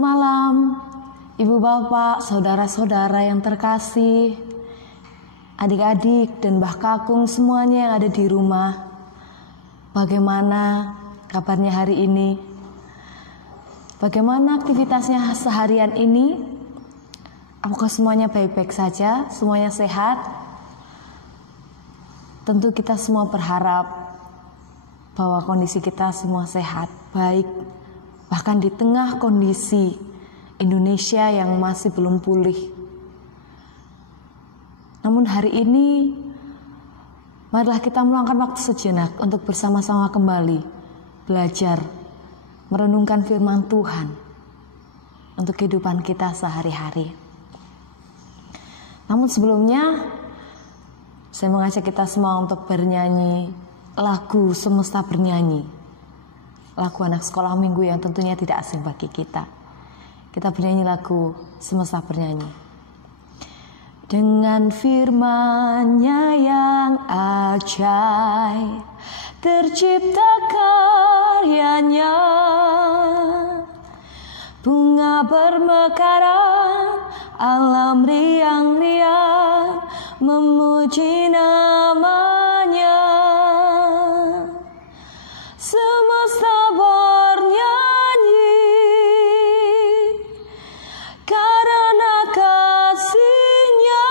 Selamat malam, Ibu Bapak, saudara-saudara yang terkasih, adik-adik dan Mbah Kakung semuanya yang ada di rumah. Bagaimana kabarnya hari ini? Bagaimana aktivitasnya seharian ini? Apakah semuanya baik-baik saja? Semuanya sehat? Tentu kita semua berharap bahwa kondisi kita semua sehat, baik. Bahkan di tengah kondisi Indonesia yang masih belum pulih. Namun hari ini, marilah kita meluangkan waktu sejenak untuk bersama-sama kembali belajar, merenungkan firman Tuhan untuk kehidupan kita sehari-hari. Namun sebelumnya, saya mengajak kita semua untuk bernyanyi lagu Semesta Bernyanyi. Lagu anak sekolah minggu yang tentunya tidak asing bagi kita. Kita bernyanyi lagu Semesta Bernyanyi. Dengan firman-Nya yang ajaib, tercipta karyanya, bunga bermekaran, alam riang-riang, memuji nama-Nya. Semesta bernyanyi karena kasih-Nya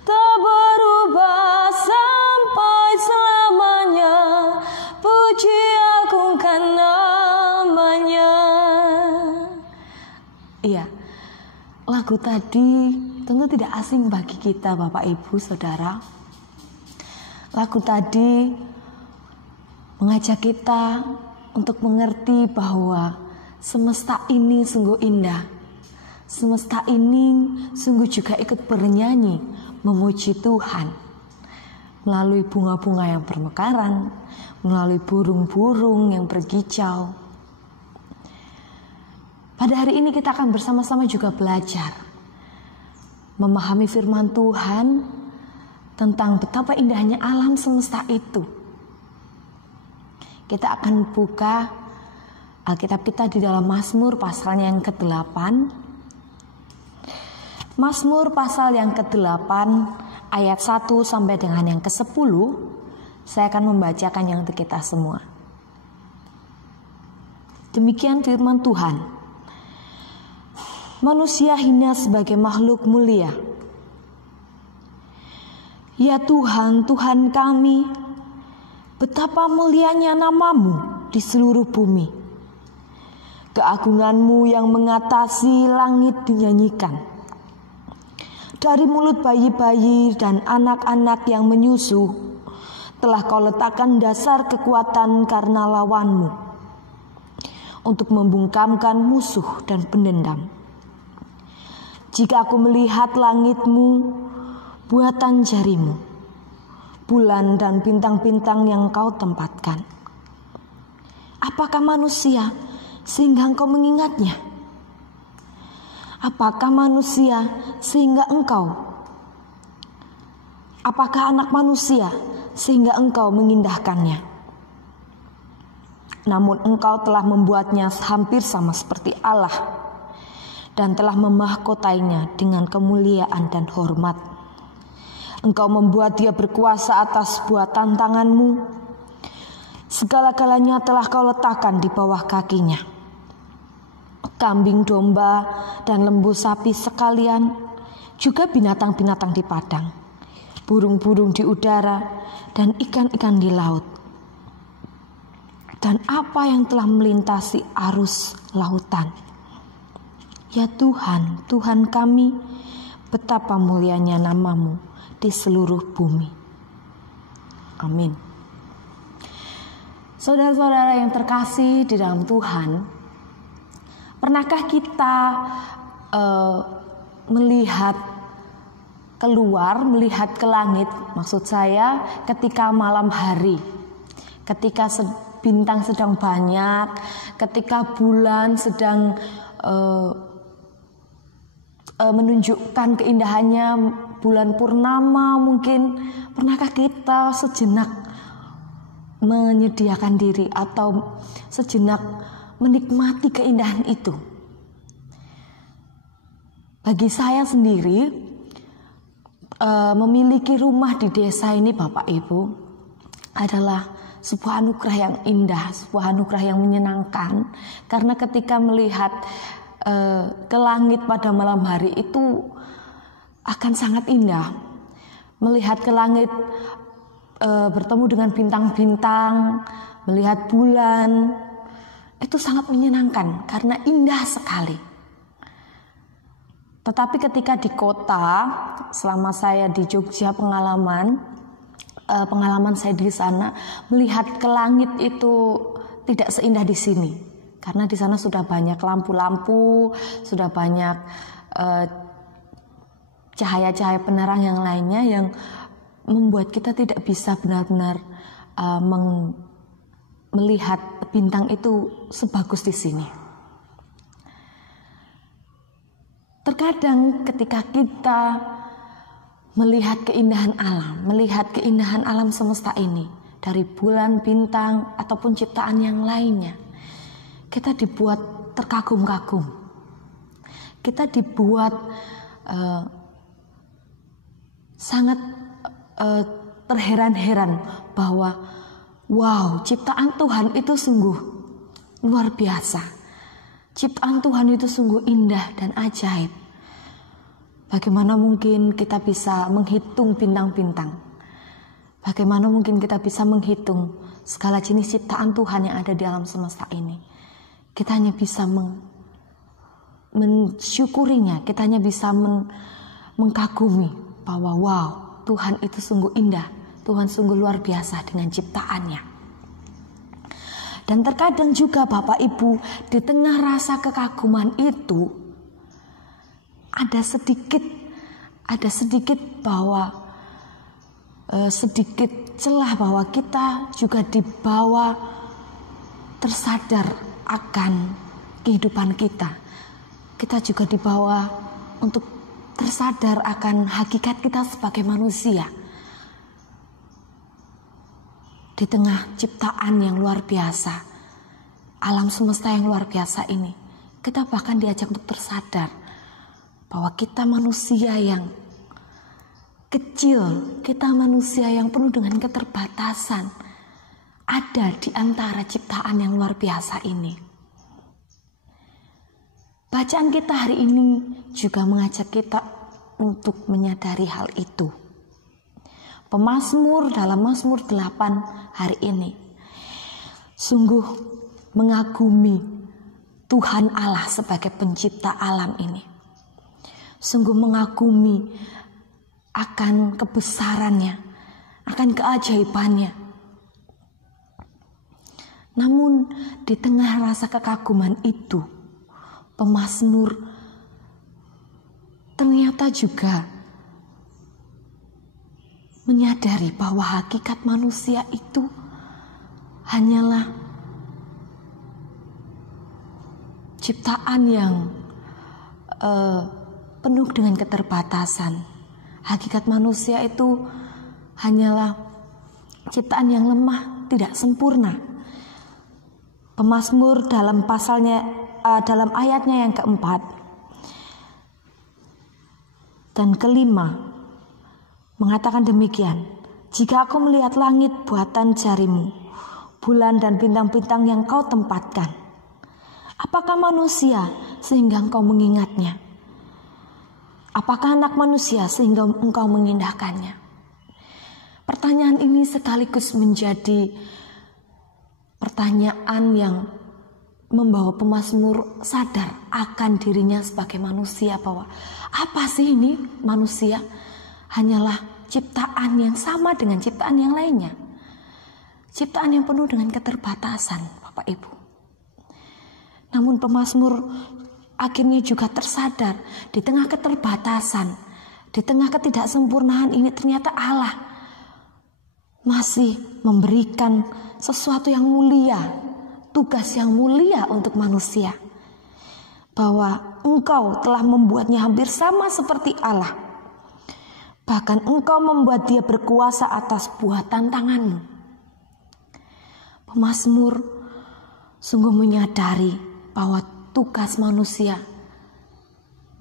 tak berubah sampai selamanya. Puji agungkan nama-Nya. Iya, lagu tadi tentu tidak asing bagi kita, Bapak Ibu Saudara. Lagu tadi mengajak kita untuk mengerti bahwa semesta ini sungguh indah. Semesta ini sungguh juga ikut bernyanyi memuji Tuhan. Melalui bunga-bunga yang bermekaran, melalui burung-burung yang berkicau. Pada hari ini kita akan bersama-sama juga belajar memahami firman Tuhan tentang betapa indahnya alam semesta itu. Kita akan buka Alkitab kita di dalam Mazmur pasalnya yang ke-8. Mazmur pasal yang ke-8 ayat 1 sampai dengan yang ke-10. Saya akan membacakan yang untuk kita semua. Demikian firman Tuhan. Manusia hina sebagai makhluk mulia. Ya Tuhan, Tuhan kami, betapa mulianya nama-Mu di seluruh bumi. Keagungan-Mu yang mengatasi langit dinyanyikan. Dari mulut bayi-bayi dan anak-anak yang menyusu, telah Kau letakkan dasar kekuatan karena lawan-Mu, untuk membungkamkan musuh dan pendendam. Jika aku melihat langit-Mu, buatan jari-Mu, bulan dan bintang-bintang yang Kau tempatkan. Apakah manusia sehingga Engkau mengingatnya? Apakah manusia sehingga Engkau? Apakah anak manusia sehingga Engkau mengindahkannya? Namun Engkau telah membuatnya hampir sama seperti Allah, dan telah memahkotainya dengan kemuliaan dan hormat. Engkau membuat dia berkuasa atas buatan tangan-Mu. Segala-galanya telah Kau letakkan di bawah kakinya. Kambing domba dan lembu sapi sekalian, juga binatang-binatang di padang, burung-burung di udara, dan ikan-ikan di laut. Dan apa yang telah melintasi arus lautan. Ya Tuhan, Tuhan kami, betapa mulianya nama-Mu di seluruh bumi. Amin. Saudara-saudara yang terkasih di dalam Tuhan, pernahkah kita melihat keluar, melihat ke langit, maksud saya ketika malam hari, ketika bintang sedang banyak, ketika bulan sedang menunjukkan keindahannya, bulan purnama mungkin, pernahkah kita sejenak menyediakan diri atau sejenak menikmati keindahan itu. Bagi saya sendiri, memiliki rumah di desa ini Bapak Ibu adalah sebuah anugerah yang indah, sebuah anugerah yang menyenangkan. Karena ketika melihat ke langit pada malam hari itu akan sangat indah. Melihat ke langit, bertemu dengan bintang-bintang, melihat bulan, itu sangat menyenangkan karena indah sekali. Tetapi ketika di kota, selama saya di Jogja pengalaman saya di sana, melihat ke langit itu tidak seindah di sini. Karena di sana sudah banyak lampu-lampu, sudah banyak cahaya-cahaya penerang yang lainnya yang membuat kita tidak bisa benar-benar melihat bintang itu sebagus di sini. Terkadang ketika kita melihat keindahan alam semesta ini, dari bulan, bintang, ataupun ciptaan yang lainnya, kita dibuat terkagum-kagum. Kita dibuat sangat terheran-heran bahwa wow, ciptaan Tuhan itu sungguh luar biasa. Ciptaan Tuhan itu sungguh indah dan ajaib. Bagaimana mungkin kita bisa menghitung bintang-bintang? Bagaimana mungkin kita bisa menghitung segala jenis ciptaan Tuhan yang ada di alam semesta ini? Kita hanya bisa mensyukurinya, kita hanya bisa mengkagumi bahwa wow, Tuhan itu sungguh indah, Tuhan sungguh luar biasa dengan ciptaannya. Dan terkadang juga Bapak Ibu, di tengah rasa kekaguman itu ada sedikit bahwa sedikit celah bahwa kita juga dibawa tersadar akan kehidupan kita. Kita juga dibawa untuk tersadar akan hakikat kita sebagai manusia. Di tengah ciptaan yang luar biasa, alam semesta yang luar biasa ini, kita bahkan diajak untuk tersadar bahwa kita manusia yang kecil, kita manusia yang penuh dengan keterbatasan, ada di antara ciptaan yang luar biasa ini. Bacaan kita hari ini juga mengajak kita untuk menyadari hal itu. Pemazmur dalam Mazmur 8 hari ini sungguh mengagumi Tuhan Allah sebagai pencipta alam ini. Sungguh mengagumi akan kebesarannya, akan keajaibannya. Namun di tengah rasa kekaguman itu, pemazmur ternyata juga menyadari bahwa hakikat manusia itu hanyalah ciptaan yang penuh dengan keterbatasan. Hakikat manusia itu hanyalah ciptaan yang lemah, tidak sempurna. Pemazmur dalam dalam ayatnya yang keempat dan kelima mengatakan demikian, jika aku melihat langit buatan jarimu, bulan dan bintang-bintang yang kau tempatkan, apakah manusia sehingga engkau mengingatnya? Apakah anak manusia sehingga engkau mengindahkannya? Pertanyaan ini sekaligus menjadi pertanyaan yang membawa pemazmur sadar akan dirinya sebagai manusia, bahwa apa sih ini manusia? Hanyalah ciptaan yang sama dengan ciptaan yang lainnya. Ciptaan yang penuh dengan keterbatasan, Bapak Ibu. Namun pemazmur akhirnya juga tersadar di tengah keterbatasan, di tengah ketidaksempurnaan ini ternyata Allah masih memberikan sesuatu yang mulia, tugas yang mulia untuk manusia. Bahwa engkau telah membuatnya hampir sama seperti Allah. Bahkan engkau membuat dia berkuasa atas buah tantanganmu. Pemazmur sungguh menyadari bahwa tugas manusia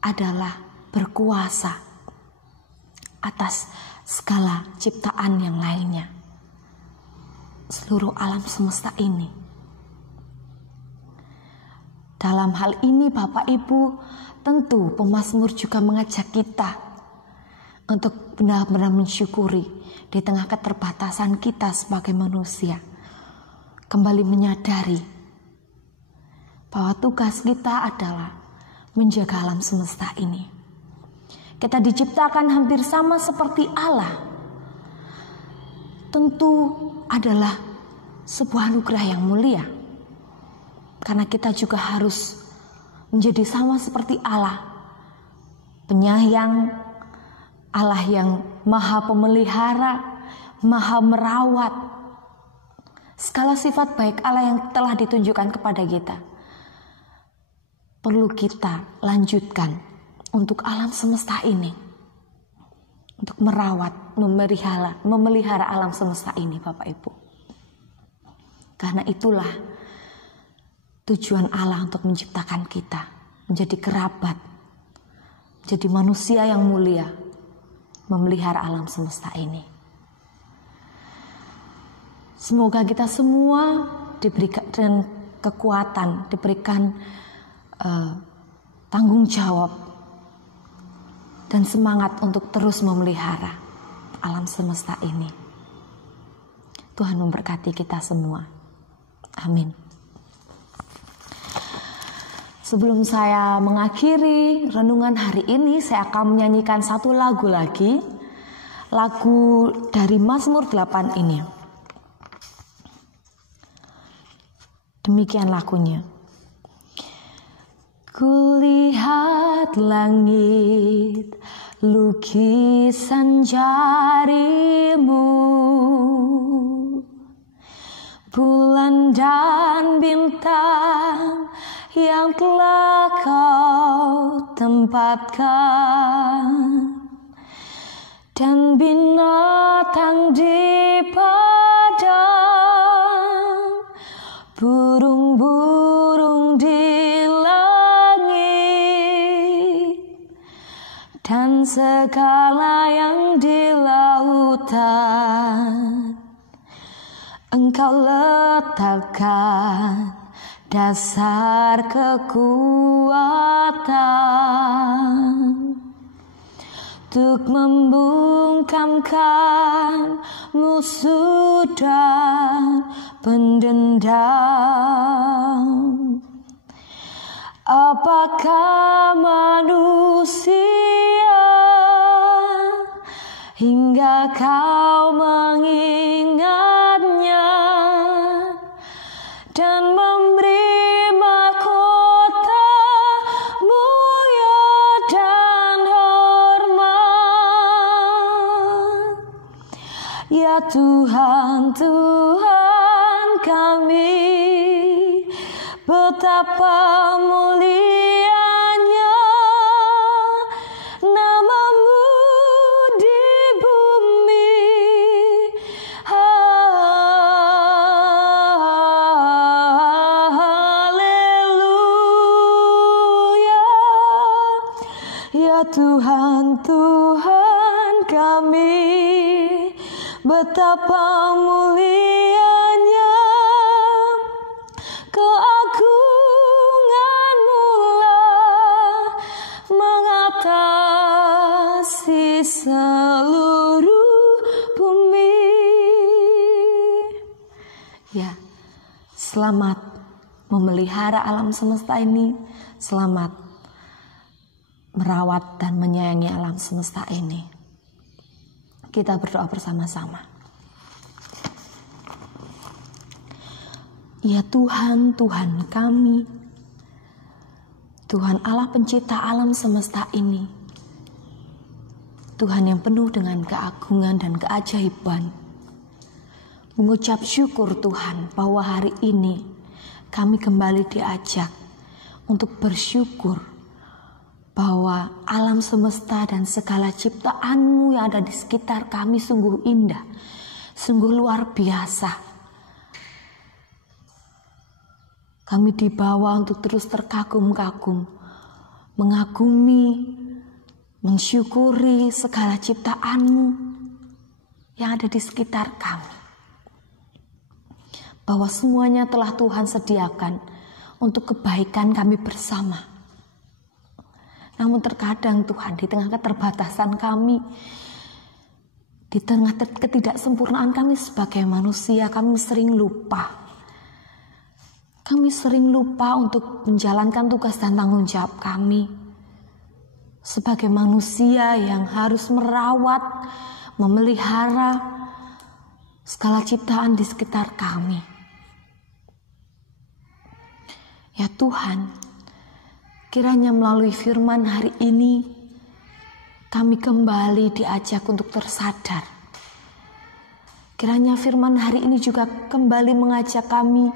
adalah berkuasa atas segala ciptaan yang lainnya, seluruh alam semesta ini. Dalam hal ini Bapak Ibu, tentu pemazmur juga mengajak kita untuk benar-benar mensyukuri di tengah keterbatasan kita sebagai manusia. Kembali menyadari bahwa tugas kita adalah menjaga alam semesta ini. Kita diciptakan hampir sama seperti Allah. Tentu adalah sebuah anugerah yang mulia. Karena kita juga harus menjadi sama seperti Allah. Penyayang, Allah yang maha pemelihara, maha merawat. Segala sifat baik Allah yang telah ditunjukkan kepada kita perlu kita lanjutkan untuk alam semesta ini, untuk merawat, memelihara alam semesta ini, Bapak Ibu. Karena itulah tujuan Allah untuk menciptakan kita, menjadi kerabat, menjadi manusia yang mulia, memelihara alam semesta ini. Semoga kita semua diberikan kekuatan, diberikan tanggung jawab dan semangat untuk terus memelihara alam semesta ini. Tuhan memberkati kita semua. Amin. Sebelum saya mengakhiri renungan hari ini, saya akan menyanyikan satu lagu lagi. Lagu dari Mazmur 8 ini. Demikian lagunya. Kulihat langit, lukisan jarimu, bulan dan bintang yang telah kau tempatkan, dan binatang di padang, burung-burung di dan segala yang di lautan. Engkau letakkan dasar kekuatan untuk membungkamkan musuh dan pendendam. Apakah manusia hingga kau mengingatnya dan memberi mahkota mulia dan hormat? Ya Tuhan, Tuhan kami, betapa mulianya nama-Mu di bumi. Haleluya. Ya Tuhan, Tuhan kami, betapa mulianya keagungan-Mu-lah mengatasi seluruh bumi. Ya, selamat memelihara alam semesta ini, selamat merawat dan menyayangi alam semesta ini. Kita berdoa bersama-sama. Ya Tuhan, Tuhan kami, Tuhan Allah pencipta alam semesta ini, Tuhan yang penuh dengan keagungan dan keajaiban. Mengucap syukur Tuhan bahwa hari ini kami kembali diajak untuk bersyukur bahwa alam semesta dan segala ciptaan-Mu yang ada di sekitar kami sungguh indah, sungguh luar biasa. Kami dibawa untuk terus terkagum-kagum, mengagumi, mensyukuri segala ciptaan-Mu yang ada di sekitar kami. Bahwa semuanya telah Tuhan sediakan untuk kebaikan kami bersama. Namun terkadang Tuhan, di tengah keterbatasan kami, di tengah ketidaksempurnaan kami sebagai manusia, kami sering lupa. Kami sering lupa untuk menjalankan tugas dan tanggung jawab kami sebagai manusia yang harus merawat, memelihara segala ciptaan di sekitar kami. Ya Tuhan, kiranya melalui firman hari ini kami kembali diajak untuk tersadar. Kiranya firman hari ini juga kembali mengajak kami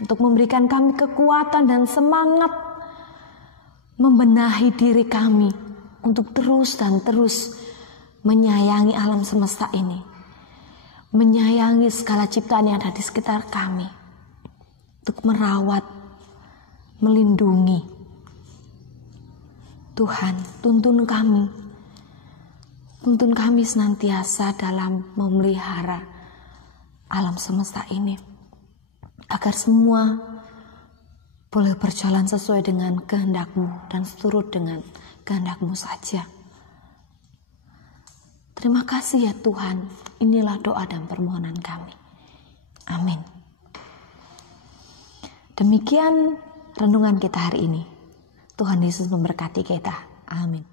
untuk memberikan kami kekuatan dan semangat membenahi diri kami untuk terus dan terus menyayangi alam semesta ini, menyayangi segala ciptaan yang ada di sekitar kami, untuk merawat, melindungi. Tuhan, tuntun kami senantiasa dalam memelihara alam semesta ini, agar semua boleh berjalan sesuai dengan kehendak-Mu dan seturut dengan kehendak-Mu saja. Terima kasih ya Tuhan, inilah doa dan permohonan kami. Amin. Demikian renungan kita hari ini. Tuhan Yesus memberkati kita. Amin.